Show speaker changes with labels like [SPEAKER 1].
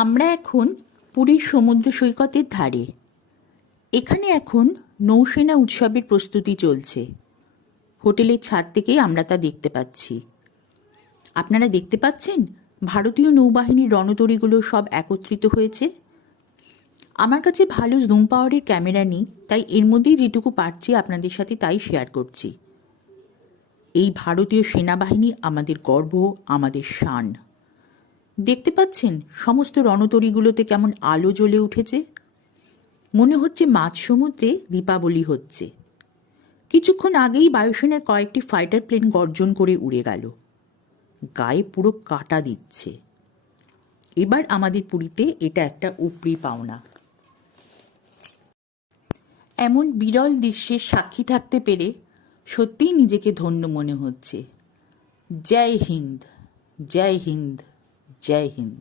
[SPEAKER 1] আমরা এখন পুরীর সমুদ্র সৈকতের ধারে। এখানে এখন নৌসেনা উৎসবের প্রস্তুতি চলছে। হোটেলের ছাদ থেকেই আমরা তা দেখতে পাচ্ছি। আপনারা দেখতে পাচ্ছেন ভারতীয় নৌবাহিনীর রণতরীগুলো সব একত্রিত হয়েছে। আমার কাছে ভালো জুম পাওয়ারের ক্যামেরা নেই, তাই এর মধ্যেই যেটুকু পারছি আপনাদের সাথে তাই শেয়ার করছি। এই ভারতীয় সেনাবাহিনী আমাদের গর্ব, আমাদের শান। দেখতে পাচ্ছেন সমস্ত রণতরীগুলোতে কেমন আলো জ্বলে উঠেছে? মনে হচ্ছে মাঝ সমুদ্রে দীপাবলি হচ্ছে। কিছুক্ষণ আগেই বায়ুসেনার কয়েকটি ফাইটার প্লেন গর্জন করে উড়ে গেল। গায়ে পুরো কাটা দিচ্ছে। এবার আমাদের পুরীতে এটা একটা উপরি পাওনা। এমন বিরল দৃশ্যের সাক্ষী থাকতে পেরে সত্যিই নিজেকে ধন্য মনে হচ্ছে। জয় হিন্দ জয় হিন্দ। জয় হিন্দ